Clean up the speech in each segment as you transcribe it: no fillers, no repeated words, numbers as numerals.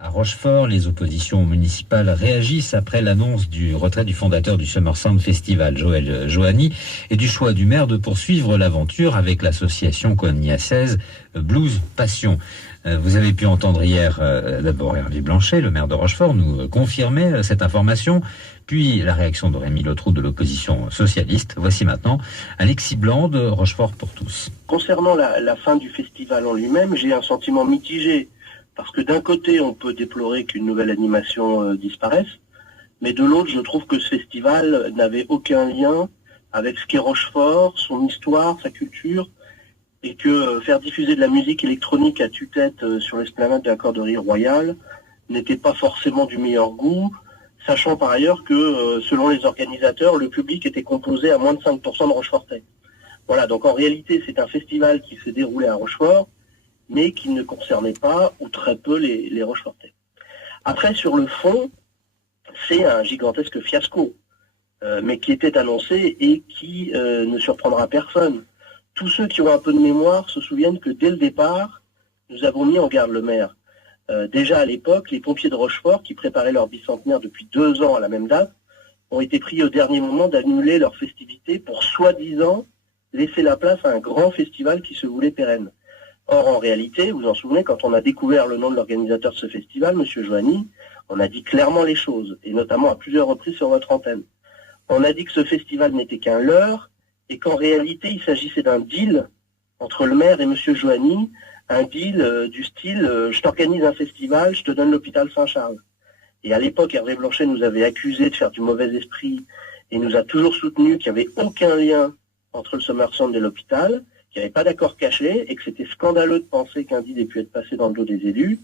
À Rochefort, les oppositions municipales réagissent après l'annonce du retrait du fondateur du Summer Sound Festival, Joël Joanny, et du choix du maire de poursuivre l'aventure avec l'association cognaçaise Blues Passion. Vous avez pu entendre hier d'abord Hervé Blanchet, le maire de Rochefort, nous confirmer cette information, puis la réaction de Rémi Letroux de l'opposition socialiste. Voici maintenant Alexis Blanc de Rochefort pour tous. Concernant la fin du festival en lui-même, j'ai un sentiment mitigé. Parce que d'un côté, on peut déplorer qu'une nouvelle animation disparaisse, mais de l'autre, je trouve que ce festival n'avait aucun lien avec ce qu'est Rochefort, son histoire, sa culture, et que faire diffuser de la musique électronique à tue-tête sur l'esplanade de la Corderie Royale n'était pas forcément du meilleur goût, sachant par ailleurs que, selon les organisateurs, le public était composé à moins de 5% de Rochefortais. Voilà, donc en réalité, c'est un festival qui s'est déroulé à Rochefort, mais qui ne concernait pas, ou très peu, les Rochefortais. Après, sur le fond, c'est un gigantesque fiasco, mais qui était annoncé et qui ne surprendra personne. Tous ceux qui ont un peu de mémoire se souviennent que dès le départ, nous avons mis en garde le maire. Déjà à l'époque, les pompiers de Rochefort, qui préparaient leur bicentenaire depuis 2 ans à la même date, ont été pris au dernier moment d'annuler leurs festivités pour soi-disant laisser la place à un grand festival qui se voulait pérenne. Or, en réalité, vous vous en souvenez, quand on a découvert le nom de l'organisateur de ce festival, M. Joanny, on a dit clairement les choses, et notamment à plusieurs reprises sur votre antenne. On a dit que ce festival n'était qu'un leurre, et qu'en réalité, il s'agissait d'un deal entre le maire et M. Joanny, un deal du style « je t'organise un festival, je te donne l'hôpital Saint-Charles ». Et à l'époque, Hervé Blanchet nous avait accusé de faire du mauvais esprit, et nous a toujours soutenu qu'il n'y avait aucun lien entre le Summer Sound et l'hôpital, qu'il n'y avait pas d'accord caché et que c'était scandaleux de penser qu'un deal ait pu être passé dans le dos des élus.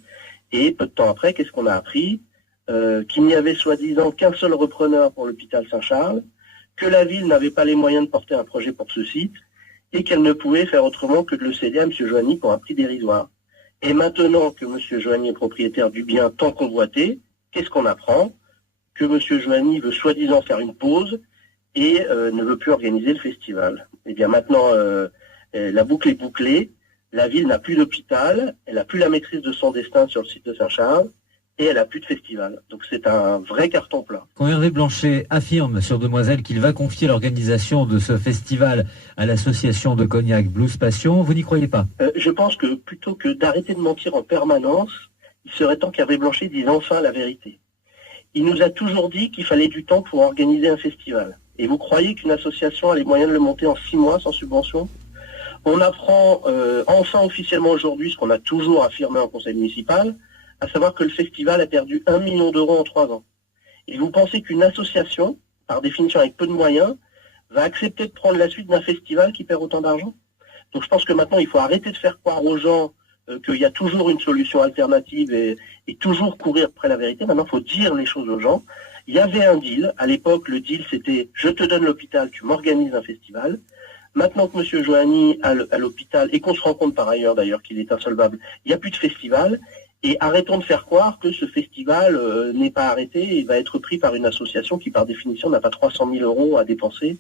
Et peu de temps après, qu'est-ce qu'on a appris qu'il n'y avait soi-disant qu'un seul repreneur pour l'hôpital Saint-Charles, que la ville n'avait pas les moyens de porter un projet pour ce site et qu'elle ne pouvait faire autrement que de le céder à M. Joanny pour un prix dérisoire. Et maintenant que M. Joanny est propriétaire du bien tant convoité, qu'est-ce qu'on apprend? Que M. Joanny veut soi-disant faire une pause et ne veut plus organiser le festival. Eh bien maintenant... la boucle est bouclée, la ville n'a plus d'hôpital, elle n'a plus la maîtrise de son destin sur le site de Saint-Charles, et elle n'a plus de festival. Donc c'est un vrai carton plat. Quand Hervé Blanchet affirme sur Demoiselle qu'il va confier l'organisation de ce festival à l'association de cognac Blues Passion, vous n'y croyez pas? Je pense que plutôt que d'arrêter de mentir en permanence, il serait temps qu'Hervé Blanchet dise enfin la vérité. Il nous a toujours dit qu'il fallait du temps pour organiser un festival. Et vous croyez qu'une association a les moyens de le monter en 6 mois sans subvention? On apprend enfin officiellement aujourd'hui ce qu'on a toujours affirmé en conseil municipal, à savoir que le festival a perdu 1 million d'euros en 3 ans. Et vous pensez qu'une association, par définition avec peu de moyens, va accepter de prendre la suite d'un festival qui perd autant d'argent? Donc je pense que maintenant il faut arrêter de faire croire aux gens qu'il y a toujours une solution alternative et toujours courir après la vérité. Maintenant il faut dire les choses aux gens. Il y avait un deal, à l'époque le deal c'était je te donne l'hôpital, tu m'organises un festival. Maintenant que M. Joanny à l'hôpital, et qu'on se rend compte par ailleurs d'ailleurs qu'il est insolvable, il n'y a plus de festival, et arrêtons de faire croire que ce festival n'est pas arrêté et va être pris par une association qui par définition n'a pas 300 000 euros à dépenser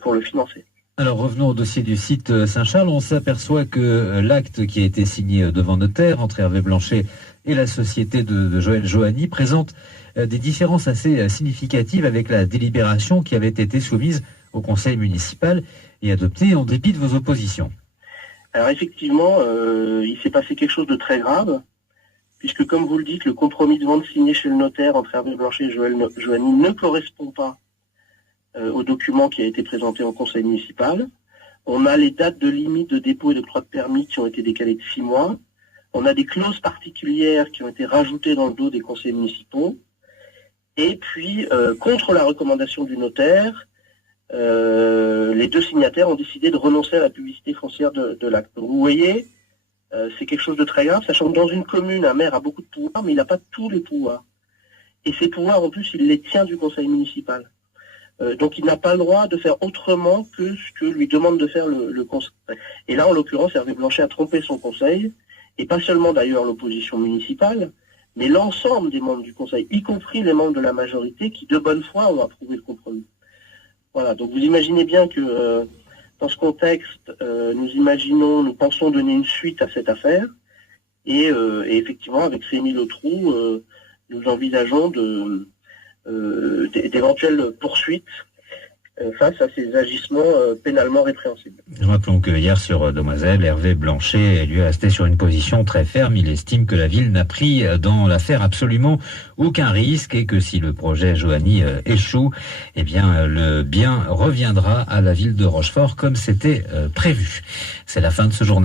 pour le financer. Alors revenons au dossier du site Saint-Charles. On s'aperçoit que l'acte qui a été signé devant notaire entre Hervé Blanchet et la société de Joël Joanny présente des différences assez significatives avec la délibération qui avait été soumise au conseil municipal et adoptée en dépit de vos oppositions. Alors effectivement, il s'est passé quelque chose de très grave, puisque comme vous le dites, le compromis de vente signé chez le notaire entre Hervé Blanchet et Joël Joanny ne correspond pas au document qui a été présenté au conseil municipal. On a les dates de limite de dépôt et d'octroi de permis qui ont été décalées de 6 mois. On a des clauses particulières qui ont été rajoutées dans le dos des conseils municipaux. Et puis, contre la recommandation du notaire, les 2 signataires ont décidé de renoncer à la publicité foncière de l'acte. Vous voyez, c'est quelque chose de très grave, sachant que dans une commune, un maire a beaucoup de pouvoirs, mais il n'a pas tous les pouvoirs. Et ces pouvoirs, en plus, il les tient du conseil municipal. Donc il n'a pas le droit de faire autrement que ce que lui demande de faire le conseil. Et là, en l'occurrence, Hervé Blanchet a trompé son conseil, et pas seulement d'ailleurs l'opposition municipale, mais l'ensemble des membres du conseil, y compris les membres de la majorité, qui de bonne foi ont approuvé le compromis. Voilà, donc vous imaginez bien que dans ce contexte, nous pensons donner une suite à cette affaire, Et effectivement, avec Rémy Letrou, nous envisageons d'éventuelles poursuites face à ces agissements pénalement répréhensibles. Rappelons que hier sur Demoiselle, Hervé Blanchet lui est resté sur une position très ferme. Il estime que la ville n'a pris dans l'affaire absolument aucun risque et que si le projet Joanny échoue, eh bien le bien reviendra à la ville de Rochefort comme c'était prévu. C'est la fin de ce journal.